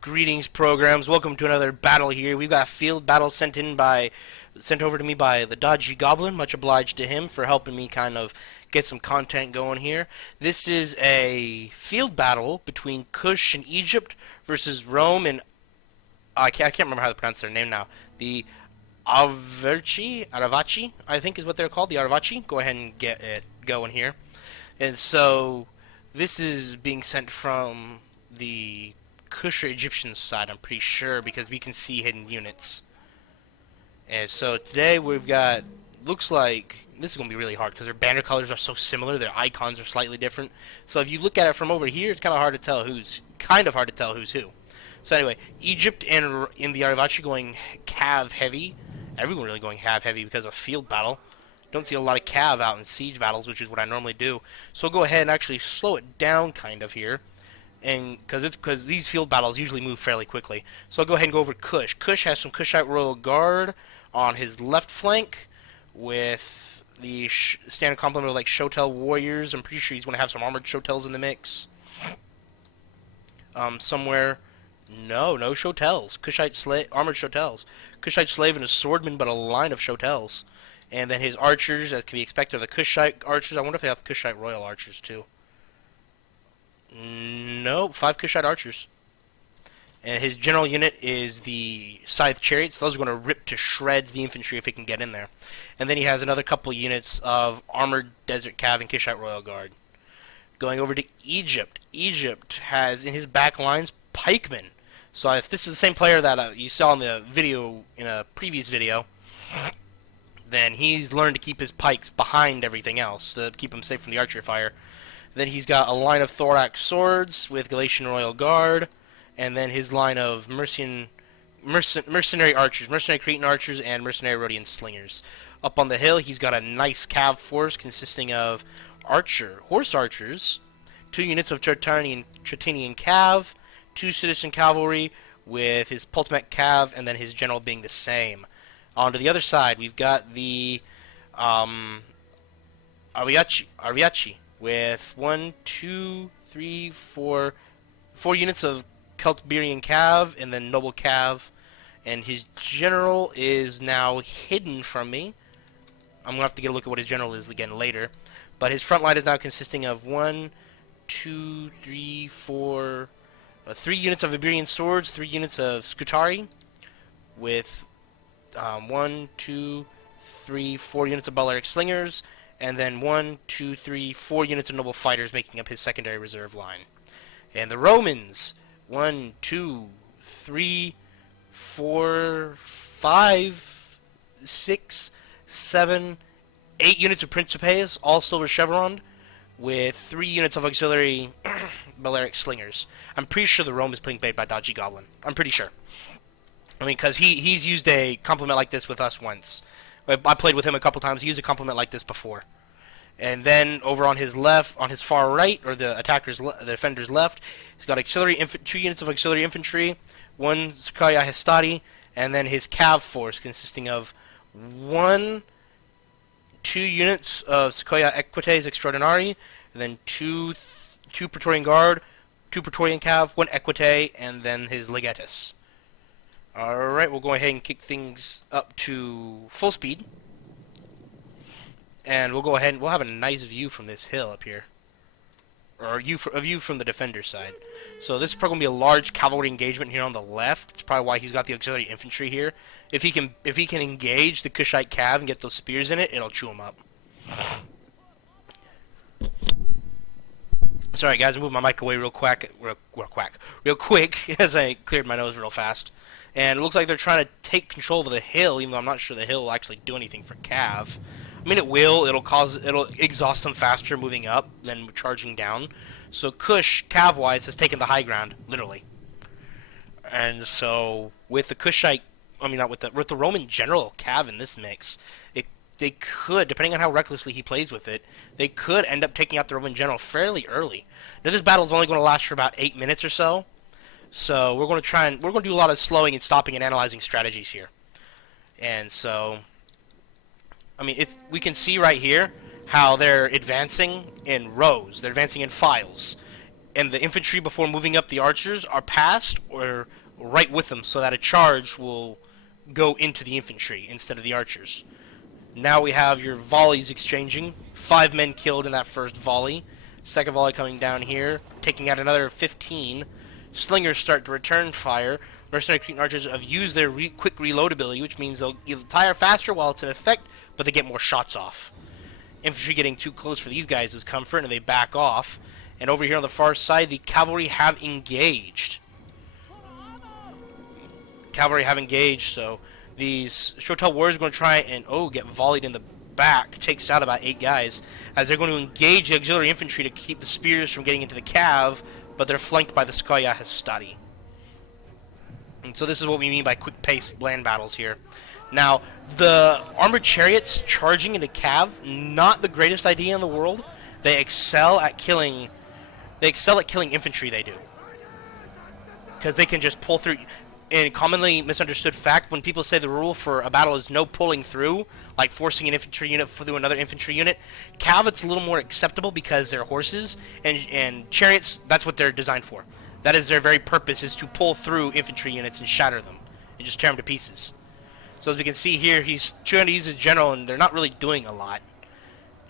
Greetings, programs. Welcome to another battle here. We've got a field battle sent over to me by the Dodgy Goblin. Much obliged to him for helping me kind of get some content going here. This is a field battle between Kush and Egypt versus Rome and I can't remember how to pronounce their name now. The Aravaci, I think is what they're called. The Aravaci. Go ahead and get it going here. And so this is being sent from the Kush Egyptian side, I'm pretty sure, because we can see hidden units. And so today we've got, looks like, this is going to be really hard because their banner colors are so similar, their icons are slightly different. So if you look at it from over here, it's kind of hard to tell who's who. So anyway, Egypt and in the Aravachi going cav heavy. Everyone really going cav heavy because of field battle. Don't see a lot of cav out in siege battles, which is what I normally do. So I'll go ahead and actually slow it down kind of here, and because these field battles usually move fairly quickly. So I'll go ahead and go over Kush. Kush has some Kushite Royal Guard on his left flank with the standard complement of like Shotel warriors. I'm pretty sure he's going to have some armored Shotels in the mix. Somewhere. No Shotels. Armored Shotels. Kushite slave and a swordman, but a line of Shotels. And then his archers, as can be expected, are the Kushite archers. I wonder if they have Kushite royal archers too. Nope, 5 Kushite archers. And his general unit is the Scythe Chariots. Those are going to rip to shreds the infantry if he can get in there. And then he has another couple units of armored Desert Cav and Kushite Royal Guard. Going over to Egypt. Egypt has in his back lines pikemen. So if this is the same player that you saw in the video, in a previous video, then he's learned to keep his pikes behind everything else to keep him safe from the archer fire. Then he's got a line of thorax swords with Galatian Royal Guard, and then his line of mercenary archers, mercenary Cretan archers, and mercenary Rhodian slingers. Up on the hill, he's got a nice cav force consisting of horse archers, 2 units of Tritanian cav, 2 citizen cavalry with his Pultimet cav, and then his general being the same. On to the other side, we've got the Arviaci with 1, 2, 3, 4 units of Celtiberian cav and then noble cav, and his general is now hidden from me. I'm gonna have to get a look at what his general is again later, but his front line is now consisting of 1, 2, 3, 4, 3 units of Iberian swords, 3 units of Scutari, with 1, 2, 3, 4 units of Balearic slingers, and then 1, 2, 3, 4 units of noble fighters making up his secondary reserve line. And the Romans, 1, 2, 3, 4, 5, 6, 7, 8 units of Principes, all silver chevroned, with 3 units of auxiliary Balearic slingers. I'm pretty sure the Rome is being paid by Dodgy Goblin. I'm pretty sure. I mean, because he's used a complement like this with us once. I played with him a couple times. He used a complement like this before. And then over on his left, on his far right, or the defender's left, he's got 2 units of auxiliary infantry, 1 Sukhaya Hestadi, and then his cav force consisting of 2 units of Sukhaya Equites Extraordinari, and then 2 Praetorian Guard, 2 Praetorian cav, 1 Equite, and then his Legatus. Alright, we'll go ahead and kick things up to full speed. And we'll go ahead and we'll have a nice view from this hill up here. Or a view from the defender side. So this is probably going to be a large cavalry engagement here on the left. That's probably why he's got the auxiliary infantry here. If he can engage the Kushite cav and get those spears in it, it'll chew him up. Sorry guys, I moved my mic away real quick as I cleared my nose real fast. And it looks like they're trying to take control of the hill, even though I'm not sure the hill will actually do anything for cav. I mean, it will. It'll exhaust them faster moving up than charging down. So Kush, cav-wise, has taken the high ground, literally. And so with the Kushite, with the Roman general cav in this mix, they could, depending on how recklessly he plays with it, they could end up taking out the Roman general fairly early. Now this battle is only going to last for about 8 minutes or so. So we're going to do a lot of slowing and stopping and analyzing strategies here. And so, I mean, we can see right here how they're advancing in rows. They're advancing in files. and the infantry before moving up the archers are past or right with them, so that a charge will go into the infantry instead of the archers. Now we have your volleys exchanging. 5 men killed in that first volley. Second volley coming down here, taking out another 15. Slingers start to return fire. Mercenary Cretan archers have used their quick reload ability, which means they'll tire faster while it's in effect, but they get more shots off. Infantry getting too close for these guys is comfort, and they back off. And over here on the far side, the cavalry have engaged. So these Shotel warriors are going to try and, get volleyed in the back. Takes out about 8 guys, as they're going to engage the auxiliary infantry to keep the spears from getting into the cav, but they're flanked by the Skoya Hastati. And so this is what we mean by quick-paced land battles here. Now, the armored chariots charging into cav, not the greatest idea in the world. They excel at killing infantry, they do. Because they can just pull through. And commonly misunderstood fact, when people say the rule for a battle is no pulling through, like forcing an infantry unit through another infantry unit, cav it's a little more acceptable because they're horses, and chariots, that's what they're designed for. That is their very purpose, is to pull through infantry units and shatter them, and just tear them to pieces. So as we can see here, he's trying to use his general, and they're not really doing a lot.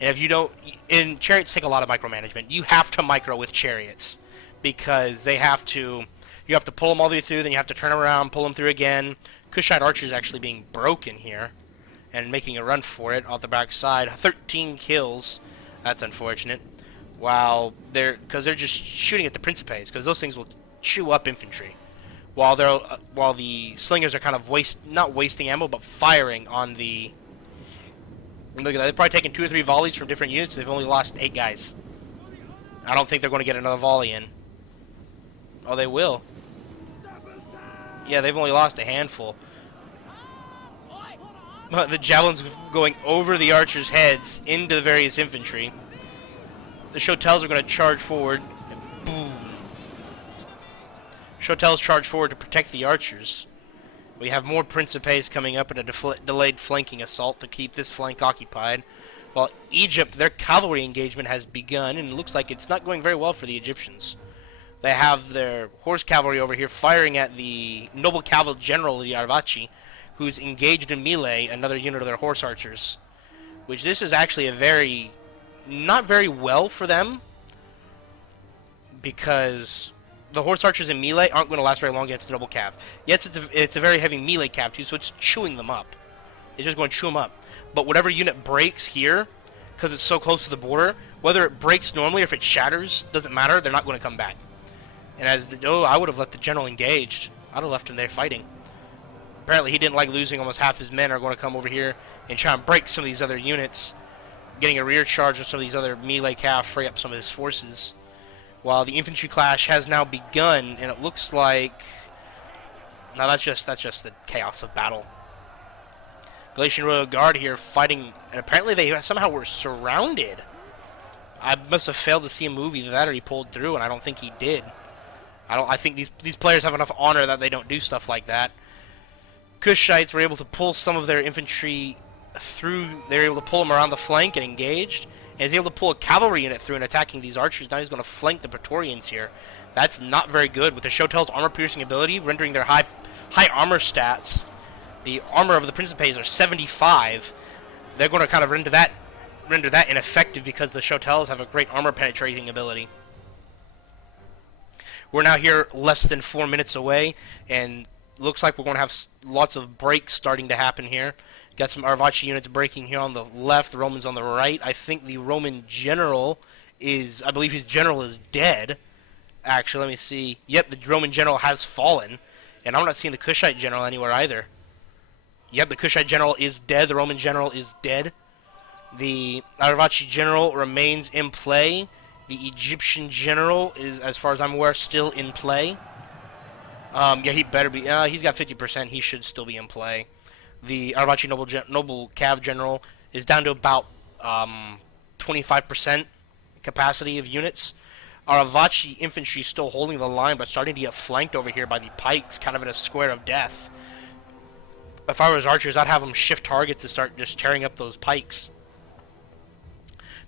And if you don't, and chariots take a lot of micromanagement. You have to micro with chariots, because they have to, you have to pull them all the way through, then you have to turn around, pull them through again. Kushite archers actually being broken here, and making a run for it off the back side. 13 kills, that's unfortunate. Because they're just shooting at the Principes, because those things will chew up infantry. While the slingers are kind of not wasting ammo, but firing on the. Look at that! They've probably taken 2 or 3 volleys from different units. They've only lost 8 guys. I don't think they're going to get another volley in. Oh, they will. Yeah, they've only lost a handful. The javelins going over the archers' heads into the various infantry. The Shotels are going to charge forward. Boom. Shotels charge forward to protect the archers. We have more Principes coming up in a delayed flanking assault to keep this flank occupied. While Egypt, their cavalry engagement has begun, and it looks like it's not going very well for the Egyptians. They have their horse cavalry over here firing at the noble cavalry general of the Arvaci, who's engaged in melee another unit of their horse archers. Which this is actually not very well for them, because the horse archers in melee aren't going to last very long against the noble cav. Yes, it's a very heavy melee cav too, so it's chewing them up. It's just going to chew them up. But whatever unit breaks here, because it's so close to the border, whether it breaks normally or if it shatters, doesn't matter, they're not going to come back. And I would have left the general engaged. I'd have left him there fighting. Apparently he didn't like losing almost half his men are going to come over here and try and break some of these other units, getting a rear charge of some of these other melee cav, free up some of his forces. While the infantry clash has now begun, and it looks like... No, that's just the chaos of battle. Galatian Royal Guard here fighting, and apparently they somehow were surrounded. I must have failed to see a movie that or he pulled through, and I don't think he did. I think these players have enough honor that they don't do stuff like that. Kushites were able to pull some of their infantry through. They were able to pull them around the flank and engaged. And he's able to pull a cavalry unit through and attacking these archers. Now he's going to flank the Praetorians here. That's not very good. With the Shotel's armor-piercing ability, rendering their high armor stats. The armor of the Principes are 75. They're going to kind of render that ineffective because the Shotels have a great armor-penetrating ability. We're now here less than 4 minutes away, and looks like we're going to have lots of breaks starting to happen here. Got some Arvaci units breaking here on the left, the Romans on the right. I think the Roman general I believe his general is dead. Actually, let me see. Yep, the Roman general has fallen. And I'm not seeing the Kushite general anywhere either. Yep, the Kushite general is dead. The Roman general is dead. The Arvaci general remains in play. The Egyptian general is, as far as I'm aware, still in play. Yeah, he better be. He's got 50%. He should still be in play. The Arvaci noble cav general is down to about 25% capacity of units. Arvaci infantry still holding the line, but starting to get flanked over here by the pikes, kind of in a square of death. If I was archers, I'd have them shift targets to start just tearing up those pikes,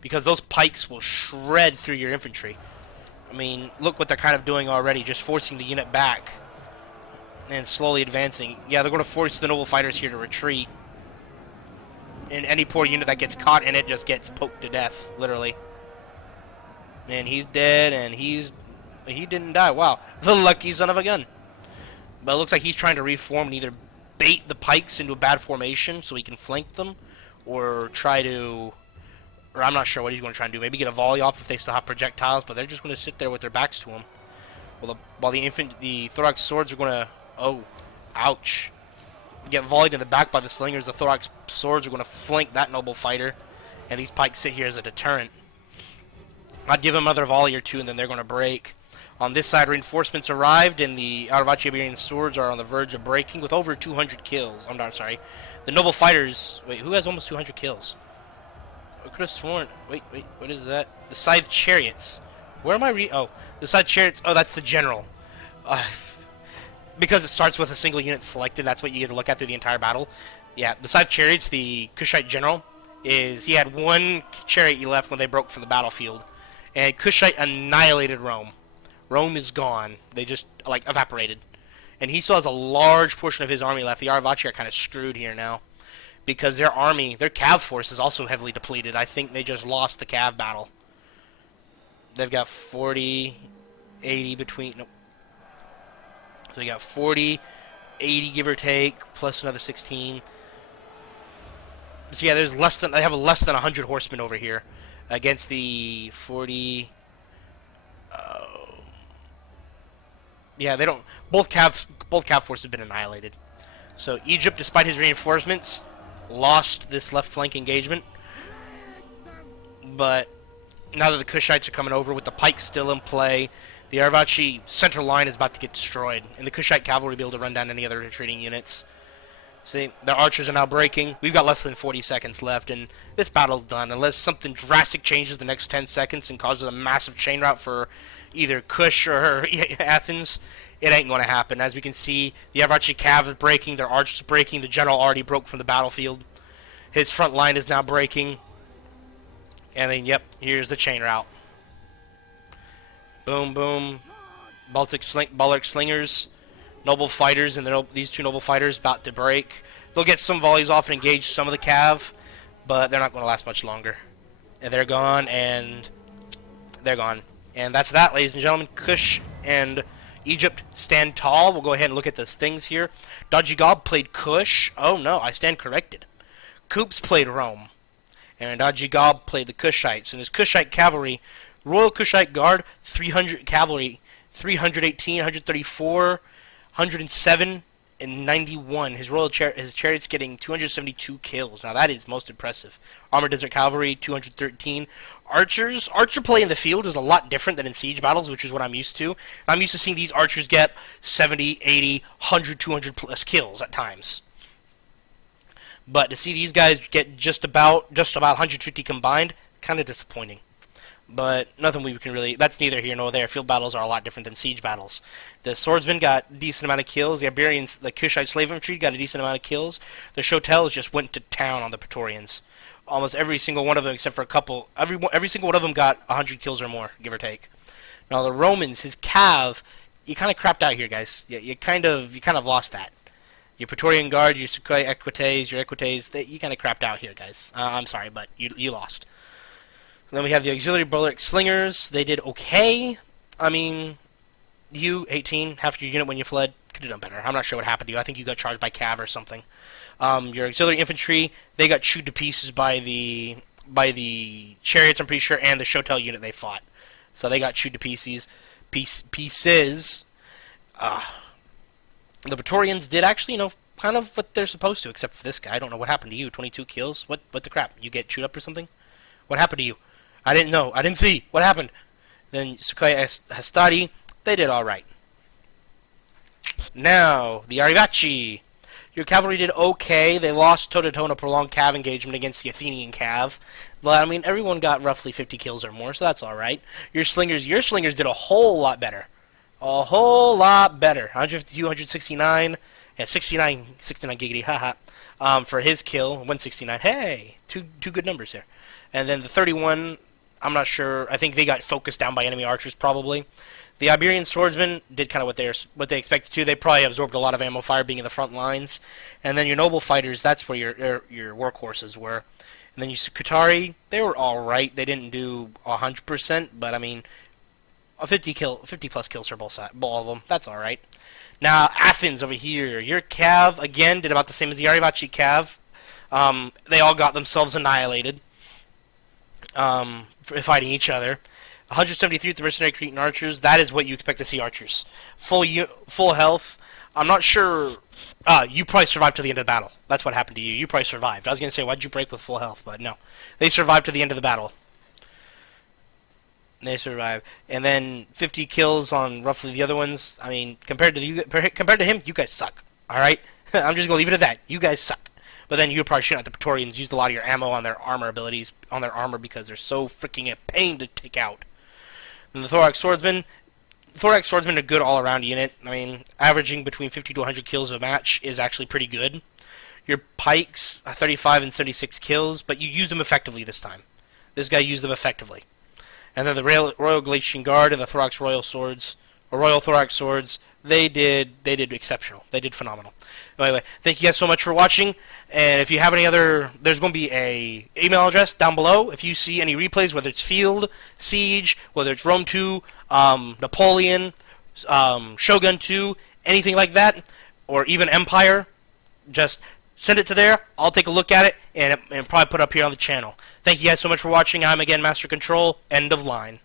because those pikes will shred through your infantry. I mean, look what they're kind of doing already, just forcing the unit back and slowly advancing. Yeah, they're going to force the noble fighters here to retreat. And any poor unit that gets caught in it just gets poked to death, literally. And he's dead, and he didn't die. Wow, the lucky son of a gun. But it looks like he's trying to reform and either bait the pikes into a bad formation so he can flank them, or try to, or I'm not sure what he's going to try and do. Maybe get a volley off if they still have projectiles, but they're just going to sit there with their backs to him. While the thorax swords are going to, oh, ouch, get volleyed in the back by the slingers. The thorax swords are going to flank that noble fighter, and these pikes sit here as a deterrent. I'd give them another volley or two, and then they're going to break. On this side, reinforcements arrived, and the Aravachi Iberian swords are on the verge of breaking with over 200 kills. I'm not sorry. The noble fighters. Wait, who has almost 200 kills? I could have sworn. Wait, what is that? The scythe chariots. Where am I oh, the scythe chariots. Oh, that's the general. Because it starts with a single unit selected, that's what you get to look at through the entire battle. Yeah, the scythe chariots, the Kushite general, he had one chariot he left when they broke from the battlefield. And Kushite annihilated Rome. Rome is gone. They just, like, evaporated. And he still has a large portion of his army left. The Aravachi are kind of screwed here now. Because their army, their Cav force is also heavily depleted. I think they just lost the Cav battle. They've got 40, 80 between... Nope. So they got 40, 80 give or take, plus another 16. So yeah, there's less than, I have less than 100 horsemen over here against the 40. Yeah, they don't. Both Cav forces have been annihilated. So Egypt, despite his reinforcements, lost this left flank engagement. But now that the Kushites are coming over with the pikes still in play, the Aravachi center line is about to get destroyed, and the Kushite cavalry will be able to run down any other retreating units. See, their archers are now breaking. We've got less than 40 seconds left, and this battle's done. Unless something drastic changes the next 10 seconds and causes a massive chain rout for either Kush or Athens, it ain't going to happen. As we can see, the Aravachi cav is breaking, their archers breaking, the general already broke from the battlefield. His front line is now breaking. And then, yep, here's the chain rout. Boom, boom. Baltic slingers, noble fighters, and these two noble fighters about to break. They'll get some volleys off and engage some of the cav, but they're not going to last much longer. And they're gone, and they're gone. And that's that, ladies and gentlemen. Kush and Egypt stand tall. We'll go ahead and look at the things here. Dajigob played Kush. Oh, no, I stand corrected. Koops played Rome. And Dajigob played the Kushites. And his Kushite cavalry, Royal Kushite Guard, 300 cavalry, 318, 134, 107, and 91. His chariots getting 272 kills. Now that is most impressive. Armored Desert Cavalry, 213. Archer play in the field is a lot different than in siege battles, which is what I'm used to. I'm used to seeing these archers get 70, 80, 100, 200 plus kills at times. But to see these guys get just about 150 combined, kind of disappointing. But nothing we can really... That's neither here nor there. Field battles are a lot different than siege battles. The swordsmen got a decent amount of kills. The Iberians, the Kushite slave infantry, got a decent amount of kills. The Shotels just went to town on the Praetorians. Almost every single one of them, except for a couple... Every single one of them got 100 kills or more, give or take. Now the Romans, his Cav, you kind of crapped out here, guys. You kind of lost that. Your Praetorian Guard, your Sukhoi Equites, your Equites, you kind of crapped out here, guys. I'm sorry, but you lost. And then we have the Auxiliary Bulwark Slingers. They did okay. I mean, you, 18, half your unit when you fled, could have done better. I'm not sure what happened to you. I think you got charged by Cav or something. Your Auxiliary Infantry, they got chewed to pieces by the chariots, I'm pretty sure, and the Shotel unit they fought. So they got chewed to pieces. The Praetorians did actually, kind of what they're supposed to, except for this guy. I don't know what happened to you. 22 kills? What the crap? You get chewed up or something? What happened to you? I didn't know. I didn't see. What happened? Then Sukhoi Hastati, they did alright. Now, the Aravachi. Your cavalry did okay. They lost toe-to-toe in a prolonged Cav engagement against the Athenian Cav. But, I mean, everyone got roughly 50 kills or more, so that's alright. Your slingers did a whole lot better. A whole lot better. 152, 169, and 69 giggity, haha, for his kill. 169, hey, two good numbers there. And then the 31 I'm not sure. I think they got focused down by enemy archers probably. The Iberian swordsmen did kind of what they expected to. They probably absorbed a lot of ammo fire being in the front lines, and then your noble fighters, that's where your workhorses were. And then you Skutari, they were all right. They didn't do 100%, but I mean, a 50 plus kills for both of them. That's all right. Now Athens over here, your Cav again did about the same as the Arrivaci Cav. They all got themselves annihilated for fighting each other. 173 with the Mercenary Cretan Archers. That is what you expect to see archers. Full health. I'm not sure. You probably survived to the end of the battle. That's what happened to you. You probably survived. I was gonna say, why'd you break with full health? But no, they survived to the end of the battle. They survived, and then 50 kills on roughly the other ones. I mean, compared to him, you guys suck. All right, I'm just gonna leave it at that. You guys suck. But then you probably shouldn't have the Praetorians used a lot of your ammo on their armor abilities, on their armor, because they're so freaking a pain to take out. And the Thorax Swordsman are a good all-around unit. I mean, averaging between 50 to 100 kills a match is actually pretty good. Your Pikes, 35 and 76 kills, but you used them effectively this time. This guy used them effectively. And then the Royal Galatian Guard and the Thorax Royal Swords, or Royal Thorax Swords, they did exceptional. They did phenomenal. Anyway, thank you guys so much for watching. And if you have any other, there's going to be a email address down below. If you see any replays, whether it's Field, Siege, whether it's Rome 2, Napoleon, Shogun 2, anything like that, or even Empire, just send it to there. I'll take a look at it and probably put it up here on the channel. Thank you guys so much for watching. I'm again Master Control. End of line.